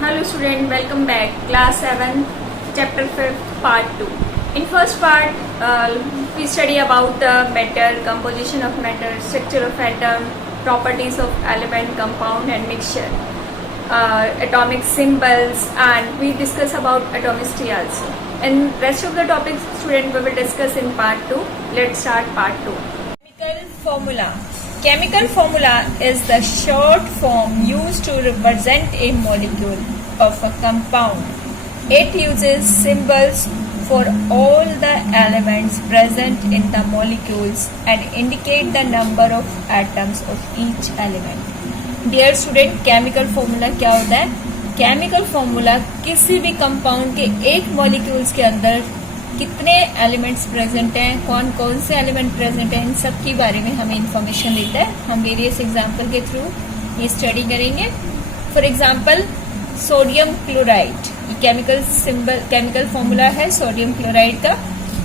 Hello student, welcome back. Class 7, chapter 5, part 2. In first part, we study about the matter, composition of matter, structure of atom, properties of element, compound and mixture, atomic symbols, and we discuss about atomicity also. And rest of the topics, student, we will discuss in part 2. Let's start part 2. Chemical formula. Chemical formula is the short form used to represent a molecule of a compound. It uses symbols for all the elements present in the molecules and indicate the number of atoms of each element. Dear student, chemical formula क्या होता है? Chemical formula किसी भी compound के एक molecules के अंदर कितने एलिमेंट्स प्रेजेंट हैं, कौन कौन से एलिमेंट प्रेजेंट हैं, इन सब के बारे में हमें इंफॉर्मेशन देता है. हम वेरियस एग्जांपल के थ्रू ये स्टडी करेंगे. फॉर एग्जांपल सोडियम क्लोराइड, ये केमिकल फॉर्मूला है सोडियम क्लोराइड का.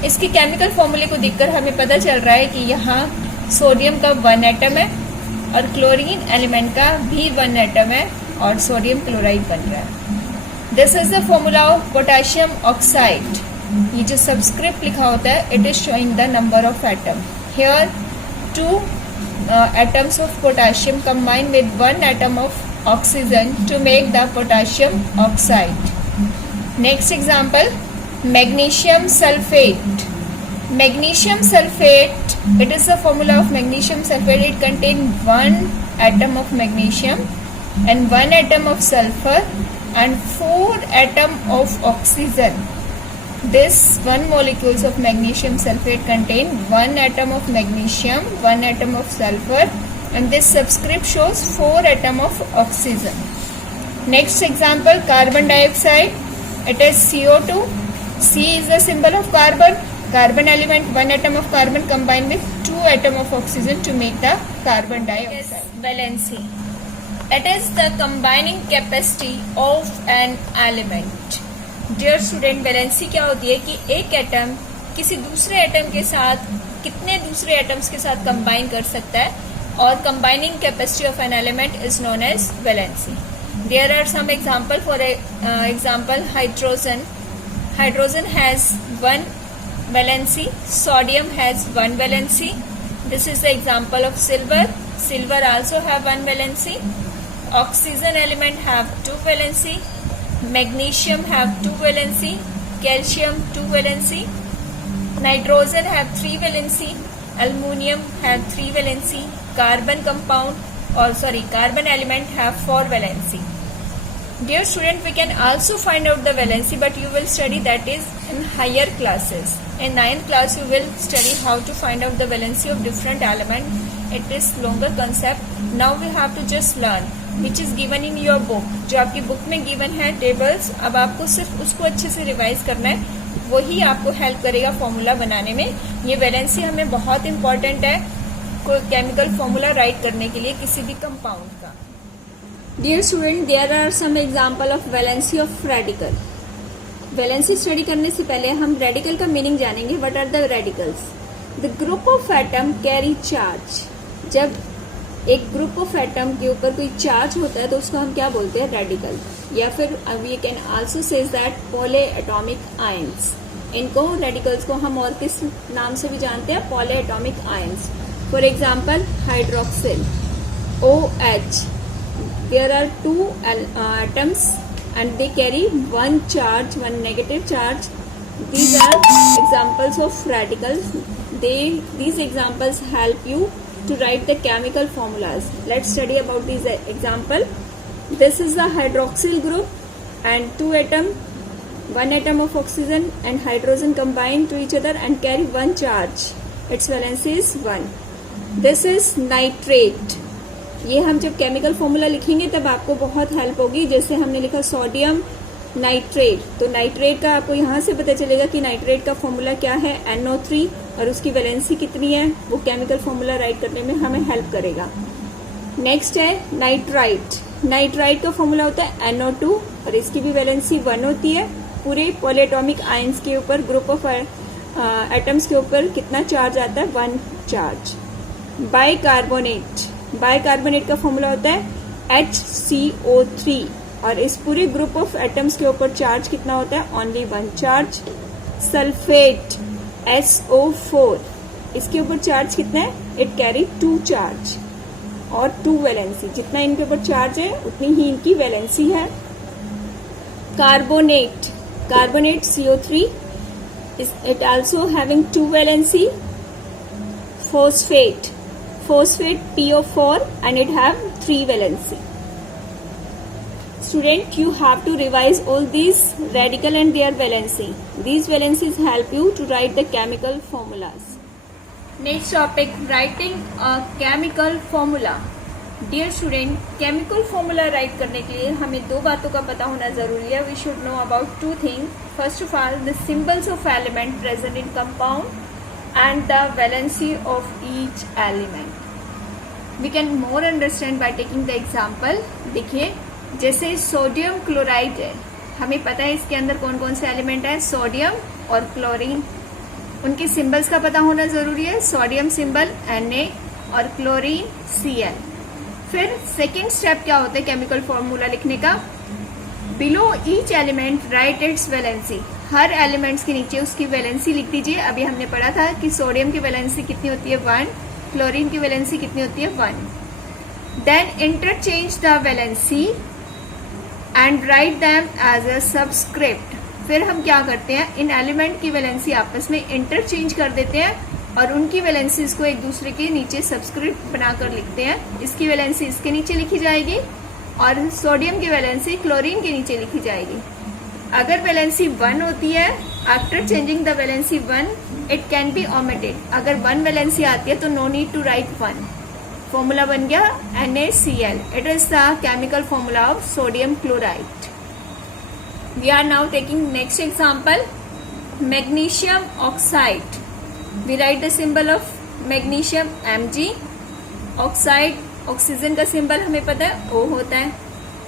इसके केमिकल फॉर्मूले को देखकर हमें पता चल रहा है कि यहाँ सोडियम का 1 एटम है और क्लोरीन एलिमेंट का भी 1 एटम है और सोडियम क्लोराइड बन रहा है. This is the formula of potassium oxide. ये जो सबस्क्रिप्ट लिखा होता है, it is showing the number of atom. Here 2 atoms of potassium combine with 1 atom of oxygen to make the potassium oxide. Next example, magnesium sulfate. Magnesium sulfate, it is the formula of magnesium sulfate. It contains 1 atom of magnesium and 1 atom of sulfur and 4 atom of oxygen. This 1 molecules of magnesium sulfate contain 1 atom of magnesium, 1 atom of sulfur, and this subscript shows 4 atom of oxygen. Next example, carbon dioxide. It is CO2. C is the symbol of carbon. Carbon element, 1 atom of carbon combined with 2 atom of oxygen to make the carbon dioxide. Valency. It is the combining capacity of an element. Dear student, valency क्या होती है कि एक atom किसी दूसरे atom के साथ कितने दूसरे एटम्स के साथ कंबाइन कर सकता है, और combining capacity of an element is known as valency. There are some example. For example, hydrogen has 1 valency, sodium has 1 valency. This is the example of silver also have 1 valency. Oxygen element have 2 valency. Magnesium have 2 valency, calcium 2 valency, nitrogen have 3 valency, aluminum have 3 valency, carbon element have 4 valency. Dear student, we can also find out the valency, but you will study that is in higher classes. In 9th class you will study how to find out the valency of different element. It is longer concept. Now we have to just learn which is given in your book. जो आपकी book में given है tables, अब आपको सिर्फ उसको अच्छे से रिवाइज करना है. वही आपको हेल्प करेगा फॉर्मूला बनाने में. ये वैलेंसी हमें बहुत इंपॉर्टेंट है कोई केमिकल फॉर्मूला राइट करने के लिए किसी भी कंपाउंड का. Dear student, there are some example of valency of radical. Valency study करने से पहले हम रेडिकल का मीनिंग जानेंगे. What are the radicals? The group of atom carry charge. जब एक ग्रुप ऑफ एटम के ऊपर कोई चार्ज होता है तो उसको हम क्या बोलते हैं? रेडिकल. या फिर we can also say that poly atomic ions. इनको रेडिकल्स को हम और किस नाम से भी जानते हैं? Poly atomic ions. For example, hydroxyl OH. There are 2 atoms and they carry 1 charge, 1 negative charge. These are examples of radicals. These examples help you to write the chemical formulas. Let's study about these example. This is the hydroxyl group and 2 atom, 1 atom of oxygen and hydrogen combine to each other and carry 1 charge. Its valency is 1. This is nitrate. ये हम जब chemical formula लिखेंगे तब आपको बहुत help होगी. जैसे हमने लिखा सोडियम नाइट्रेट, तो नाइट्रेट का आपको यहाँ से पता चलेगा कि नाइट्रेट का फॉर्मूला क्या है, NO3, और उसकी वैलेंसी कितनी है. वो केमिकल फॉर्मूला राइट करने में हमें हेल्प करेगा. नेक्स्ट है नाइट्राइट. नाइट्राइट का फॉर्मूला होता है NO2 और इसकी भी वैलेंसी 1 होती है. पूरे पॉलीएटॉमिक आयंस के ऊपर, ग्रुप ऑफ एटम्स के ऊपर कितना चार्ज आता है? 1 चार्ज. बाइकार्बोनेट. बाइकार्बोनेट का फॉर्मूला होता है HCO3 और इस पूरे ग्रुप ऑफ एटम्स के ऊपर चार्ज कितना होता है? Only one charge. Sulphate SO4, इसके ऊपर चार्ज कितना है? इट कैरी 2 चार्ज और 2 वैलेंसी। जितना इनके ऊपर चार्ज है उतनी ही इनकी वैलेंसी है। Carbonate CO3, it also having 2 valency. Phosphate PO4 and it have 3 valency. Student, you have to revise all these radical and their valency. These valencies help you to write the chemical formulas. Next topic, writing a chemical formula. Dear student, chemical formula write करने के लिए हमें 2 बातों का पता होना जरूरी है. We should know about 2 things. First of all, the symbols of element present in compound and the valency of each element. We can more understand by taking the example. देखिए, जैसे सोडियम क्लोराइड है, हमें पता है इसके अंदर कौन कौन से एलिमेंट है, सोडियम और क्लोरीन. उनके सिंबल्स का पता होना जरूरी है. सोडियम सिंबल Na और क्लोरीन Cl. फिर सेकेंड स्टेप क्या होता है केमिकल फॉर्मूला लिखने का? Below each element write its valency. हर एलिमेंट्स के नीचे उसकी वैलेंसी लिख दीजिए. अभी हमने पढ़ा था कि सोडियम की वैलेंसी कितनी होती है? 1. क्लोरीन की वैलेंसी कितनी होती है? 1. Then interchange the valency and write them as a subscript. फिर हम क्या करते हैं? इन एलिमेंट की वैलेंसी आपस में इंटरचेंज कर देते हैं और उनकी वैलेंसीज को एक दूसरे के नीचे सबस्क्रिप्ट बनाकर लिखते हैं. इसकी वैलेंसी इसके नीचे लिखी जाएगी और सोडियम की वैलेंसी क्लोरीन के नीचे लिखी जाएगी. अगर वैलेंसी 1 होती है, after changing the valency 1, it can be omitted. अगर 1 वैलेंसी आती है तो no need to write 1. Formula बन गया NaCl. It is the chemical formula of sodium chloride. We are now taking next example, magnesium oxide. We write the symbol of magnesium Mg. Oxide, oxygen का symbol हमें पता है O होता है.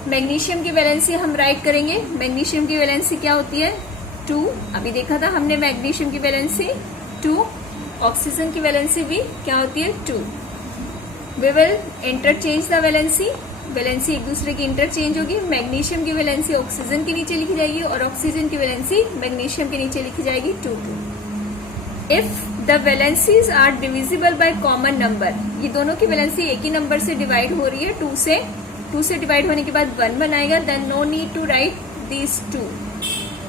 Magnesium की valency हम राइट करेंगे. Magnesium की वैलेंसी क्या होती है? 2. अभी देखा था हमने मैग्नीशियम की वैलेंसी 2. ऑक्सीजन की वैलेंसी भी क्या होती है? 2. We will interchange the valency. Valency एक दूसरे की इंटरचेंज होगी. मैग्नीशियम की वैलेंसी ऑक्सीजन के नीचे लिखी जाएगी और ऑक्सीजन की वैलेंसी मैग्नीशियम के नीचे लिखी जाएगी 2. If the valencies are divisible by common number, ये दोनों की वैलेंसी एक ही नंबर से डिवाइड हो रही है 2 से डिवाइड होने के बाद 1 बनाएगा. Then no need to write these 2.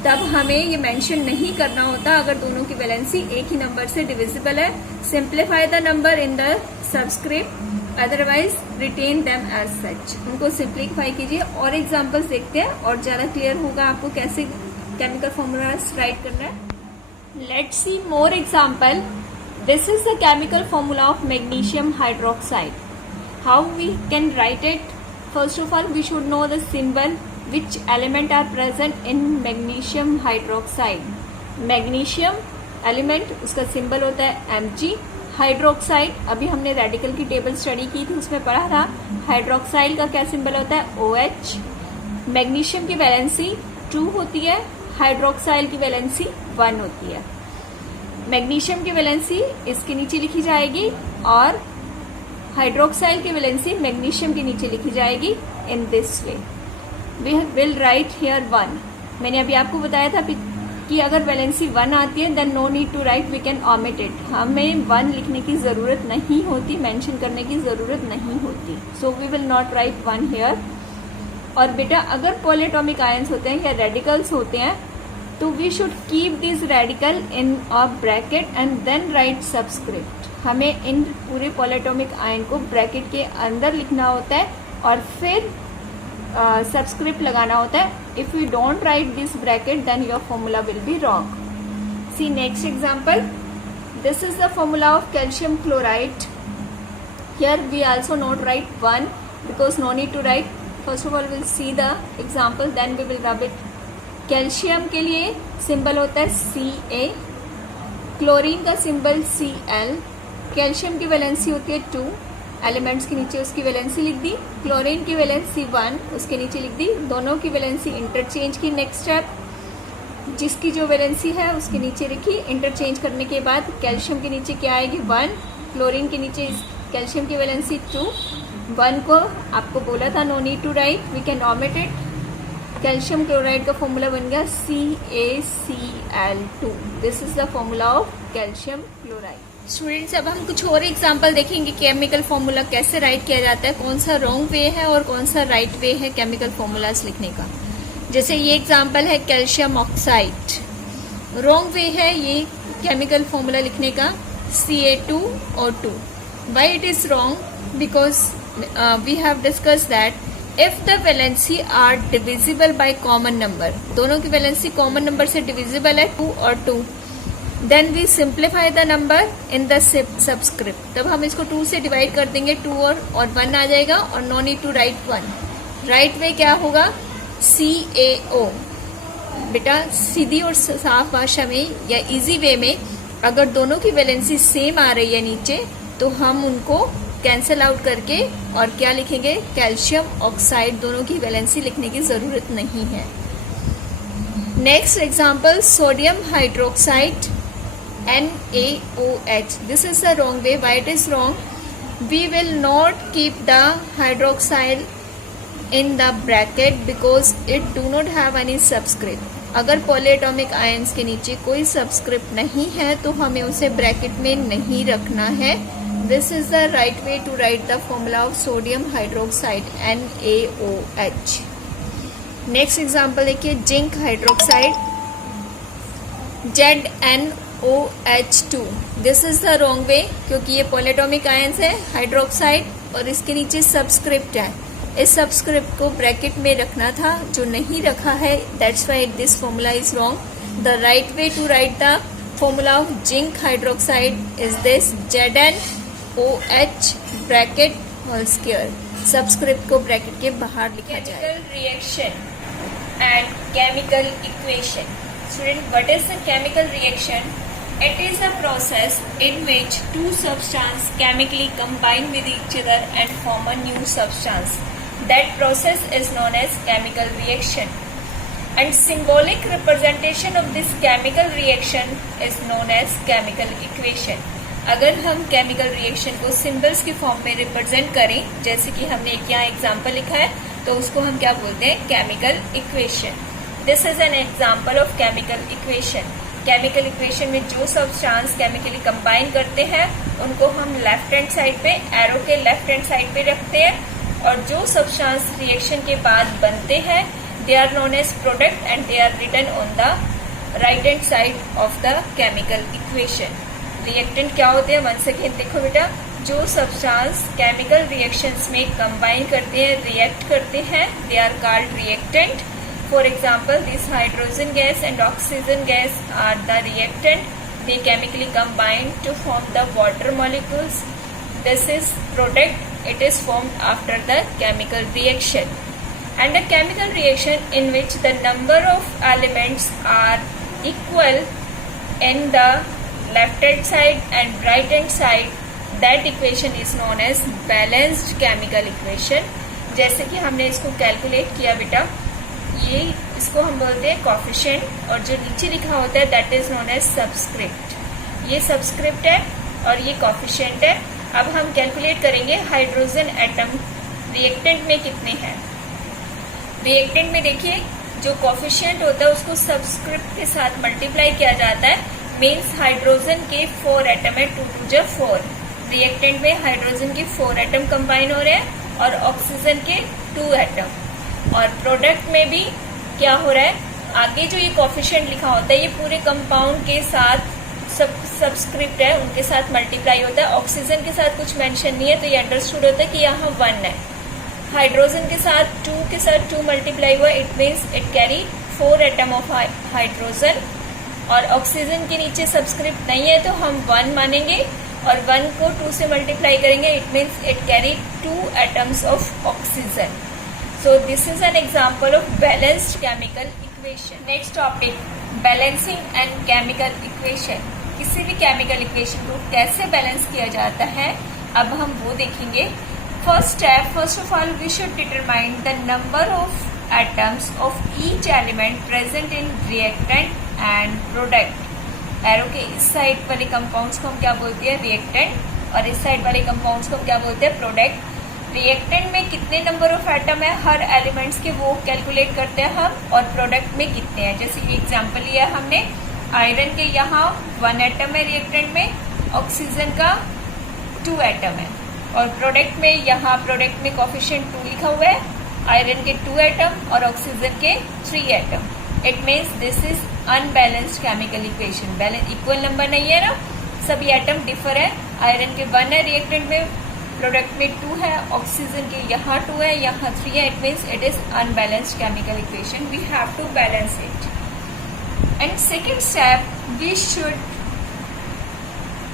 तब हमें ये मेंशन नहीं करना होता अगर दोनों की वैलेंसी एक ही नंबर से डिविजिबल है. Simplify the number in the subscript, otherwise written them as such. उनको सिंप्लीफाई कीजिए. और एग्जाम्पल्स देखते हैं और ज्यादा क्लियर होगा आपको कैसे केमिकल फॉर्मूला राइट करना है. Let's see more example. This is the chemical formula of magnesium hydroxide. How we can write it? First of all, we should know the symbol which element are present in magnesium hydroxide. Magnesium element उसका symbol होता है Mg. Hydroxide, अभी हमने radical की table study की थी, उसमें पढ़ा था हाइड्रोक्साइड का क्या सिंबल होता है? OH. मैग्नीशियम की वैलेंसी 2 होती है, हाइड्रोक्साइड की वैलेंसी 1 होती है. मैग्नीशियम की वैलेंसी इसके नीचे लिखी जाएगी और हाइड्रोक्साइड की वैलेंसी मैग्नीशियम के नीचे लिखी जाएगी. In this way we will write here 1. मैंने अभी आपको बताया था कि अगर वैलेंसी 1 आती है then no need to write, we can omit it. हमें 1 लिखने की जरूरत नहीं होती, मेंशन करने की जरूरत नहीं होती. So we will not write 1 here. और बेटा अगर पॉलीएटॉमिक आयंस होते हैं या रेडिकल्स होते हैं तो we should keep this radical in a bracket and then write subscript. हमें इन पूरे पॉलीएटॉमिक आयन को ब्रैकेट के अंदर लिखना होता है और फिर सबस्क्रिप्ट लगाना होता है. If you don't write this bracket then your formula will be wrong. See next example. This is the formula of calcium chloride. Here we also not write 1 because no need to write. First of all will see the example then we will rub it. Calcium के लिए symbol होता है Ca. Chlorine का symbol Cl. Calcium की valency होती है 2. Elements के नीचे उसकी वैलेंसी लिख दी. क्लोरीन की वैलेंसी 1 उसके नीचे लिख दी. दोनों की वैलेंसी इंटरचेंज की. नेक्स्ट स्टेप, जिसकी जो वैलेंसी है उसके नीचे लिखी. इंटरचेंज करने के बाद कैल्शियम के नीचे क्या आएगी? 1. क्लोरीन के नीचे कैल्शियम की वैलेंसी 2. 1 को आपको बोला था no need to write, we can omit it. Calcium chloride का फॉर्मूला बन गया CaCl2। This is the formula of calcium chloride. Students, अब हम कुछ और एग्जांपल देखेंगे केमिकल फॉर्मूला कैसे राइट किया जाता है, कौन सा रॉन्ग वे है और कौन सा राइट वे है केमिकल फॉर्मूलाज लिखने का। जैसे ये एग्जांपल है कैल्शियम ऑक्साइड, रॉन्ग वे है ये केमिकल फॉर्मूला लिखने का Ca2O2। Why it is wrong? Because we have discussed that if the valency are divisible by common number, दोनों की वैलेंसी कॉमन नंबर से डिविजिबल है 2 और 2, then we simplify the number in the subscript। तब हम इसको 2 से डिवाइड कर देंगे, 2 और 1 आ जाएगा और no need to write 1। Right way क्या होगा CaO। बेटा सीधी और साफ भाषा में या इजी वे में अगर दोनों की वैलेंसी सेम आ रही है नीचे तो हम उनको कैंसिल आउट करके और क्या लिखेंगे, कैल्शियम ऑक्साइड। दोनों की वैलेंसी लिखने की जरूरत नहीं है। Next example sodium hydroxide NaOH। This is the wrong way. Why it is wrong? We will not keep the hydroxide in the bracket because it do not have any subscript. अगर polyatomic ions के नीचे कोई subscript नहीं है तो हमें उसे bracket में नहीं रखना है। This is the right way to write the formula of sodium hydroxide NaOH। Next example देखिए zinc hydroxide ZnOH2। This is the wrong way क्योंकि ये पॉलीएटॉमिक आयंस है हाइड्रोक्साइड और इसके नीचे सबस्क्रिप्ट है। इस सबस्क्रिप्ट को ब्रैकेट में रखना था जो नहीं रखा है, that's why this formula is wrong. The right way to write the formula of zinc hydroxide is this ZnOH bracket whole square. Subscript को ब्रैकेट के बाहर लिखा जाए। Chemical reaction and chemical equation. Student, what is the chemical reaction? It is a process in which two substances chemically combine with each other and form a new substance. That process is known as chemical reaction. And symbolic representation of this chemical reaction is known as chemical equation. अगर हम chemical reaction को symbols की form में represent करें, जैसे कि हमने एक यहाँ एग्जाम्पल लिखा है, तो उसको हम क्या बोलते हैं, chemical equation. This is an example of chemical equation. Chemical equation में जो सब्सटेंस केमिकली कंबाइन करते हैं उनको हम लेफ्ट हैंड साइड पे, एरो के लेफ्ट हैंड साइड पे रखते हैं, और जो सब्सटेंस रिएक्शन के बाद बनते हैं they are known as product and they are written on the right hand side of the chemical equation. Reactant क्या होते हैं? वंस अगेन देखो बेटा, जो सब्सटेंस केमिकल रिएक्शंस में कंबाइन करते हैं, रिएक्ट करते हैं, they are called reactant. For example, this hydrogen gas and oxygen gas are the reactant. They chemically combine to form the water molecules. This is product. It is formed after the chemical reaction. And a chemical reaction in which the number of elements are equal in the left hand side and right hand side, that equation is known as balanced chemical equation. जैसे कि हमने इसको calculate किया बेटा, ये इसको हम बोलते हैं कोफिशिएंट, और जो नीचे लिखा होता है that is known as subscript. ये सबस्क्रिप्ट है और ये कोफिशिएंट है। अब हम कैलकुलेट करेंगे हाइड्रोजन एटम रिएक्टेंट में कितने हैं। रिएक्टेंट में देखिए जो कोफिशिएंट होता है उसको सबस्क्रिप्ट के साथ मल्टीप्लाई किया जाता है, मीन्स हाइड्रोजन के 4 एटम है, 2 2 जा 4। रिएक्टेंट में हाइड्रोजन के 4 एटम कंबाइन हो रहे हैं और ऑक्सीजन के 2 एटम। और प्रोडक्ट में भी क्या हो रहा है, आगे जो ये कोफिशिएंट लिखा होता है ये पूरे कंपाउंड के साथ सबस्क्रिप्ट है उनके साथ मल्टीप्लाई होता है। ऑक्सीजन के साथ कुछ मेंशन नहीं है तो ये अंडरस्टूड होता है कि यहाँ 1 है। हाइड्रोजन के साथ 2 मल्टीप्लाई हुआ, it means it carry 4 atom of hydrogen. और ऑक्सीजन के नीचे सबस्क्रिप्ट नहीं है तो हम 1 मानेंगे और 1 को 2 से मल्टीप्लाई करेंगे, it means it carry 2 atoms of oxygen. So this is an example of balanced chemical equation. Next topic, balancing and chemical equation. किसी भी chemical equation को कैसे बैलेंस किया जाता है अब हम वो देखेंगे। First step, first of all we should determine the number of atoms of each element present in reactant and product. Arrow के इस साइड वाले कंपाउंड्स को हम क्या बोलते हैं, रिएक्टेंट, और इस साइड वाले कंपाउंड्स को हम क्या बोलते हैं, प्रोडक्ट। रिएक्टेंट में कितने नंबर ऑफ एटम है हर एलिमेंट्स के, वो कैलकुलेट करते हैं हम, और प्रोडक्ट में कितने हैं। जैसे कि एग्जांपल लिया हमने, आयरन के यहाँ 1 एटम है रिएक्टेंट में, ऑक्सीजन का 2 एटम है, और प्रोडक्ट में यहाँ प्रोडक्ट में कोफिशिएंट 2 लिखा हुआ है, आयरन के 2 एटम और ऑक्सीजन के 3 atom. It means this is unbalanced chemical equation. Balance equal number नहीं है ना, सभी एटम डिफर है। आयरन के 1 है रिएक्टेंट में, प्रोडक्ट में 2 है, ऑक्सीजन के यहाँ 2 है, यहाँ 3 है। It means it is unbalanced chemical equation, we have to balance it. And second step, we should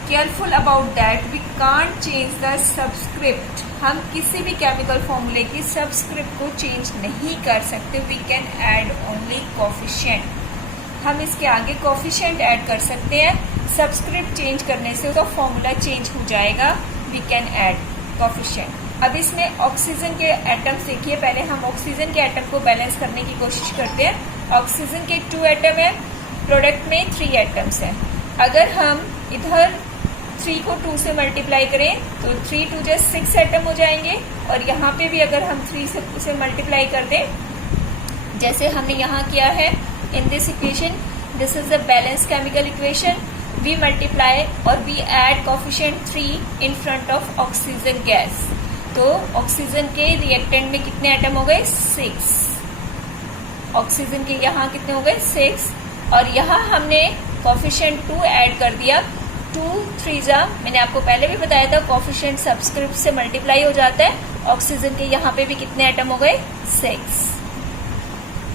careful about that we can't change the subscript. हम किसी भी केमिकल फॉर्मूले की सबस्क्रिप्ट को चेंज नहीं कर सकते। We can add only coefficient. हम इसके आगे कोफिशिएंट ऐड कर सकते हैं। सबस्क्रिप्ट चेंज करने से उसका फॉर्मूला चेंज हो जाएगा। We can add coefficient. अब इसमें ऑक्सीजन के एटम्स देखिए, पहले हम ऑक्सीजन के एटम को बैलेंस करने की कोशिश करते हैं। ऑक्सीजन के 2 एटम है, प्रोडक्ट में 3 एटम्स है। अगर हम इधर 3 को 2 से मल्टीप्लाई करें तो 3 2 just 6 एटम हो जाएंगे, और यहाँ पे भी अगर हम 3 से मल्टीप्लाई कर दें, जैसे हमने यहाँ किया है in this equation, this is a balance chemical equation. We multiply और we add coefficient 3 in front of oxygen gas. तो ऑक्सीजन के रिएक्टेंट में कितने एटम हो गए? 6। ऑक्सीजन के यहाँ कितने हो गए? 6, और यहाँ हमने कोफिशिएंट 2 ऐड कर दिया। 2 3 जा, मैंने आपको पहले भी बताया था, कोफिशिएंट सबस्क्रिप्ट से मल्टीप्लाई हो जाता है। ऑक्सीजन के यहाँ पे भी कितने एटम हो गए? 6।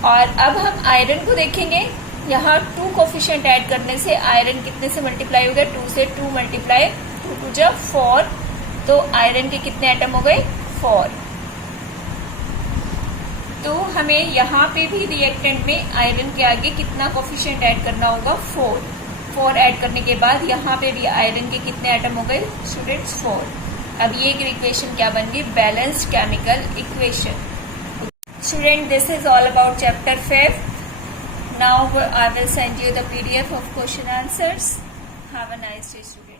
और अब हम आयरन को देखेंगे। यहाँ 2 कोफिशिएंट ऐड करने से आयरन कितने से मल्टीप्लाई हो गया? 2 से 2 मल्टीप्लाई, 2 2 जा 4, तो आयरन के कितने एटम हो गए? 4। तो हमें यहाँ पे भी रिएक्टेंट में आयरन के आगे कितना कोफिशिएंट ऐड करना होगा? 4। 4 ऐड करने के बाद यहाँ पे भी आयरन के कितने एटम हो गए स्टूडेंट्स? 4। अब ये इक्वेशन क्या बन गई? Balanced chemical equation. Student, this is all about chapter 5. Now I will send you the PDF of question answers. Have a nice day, student.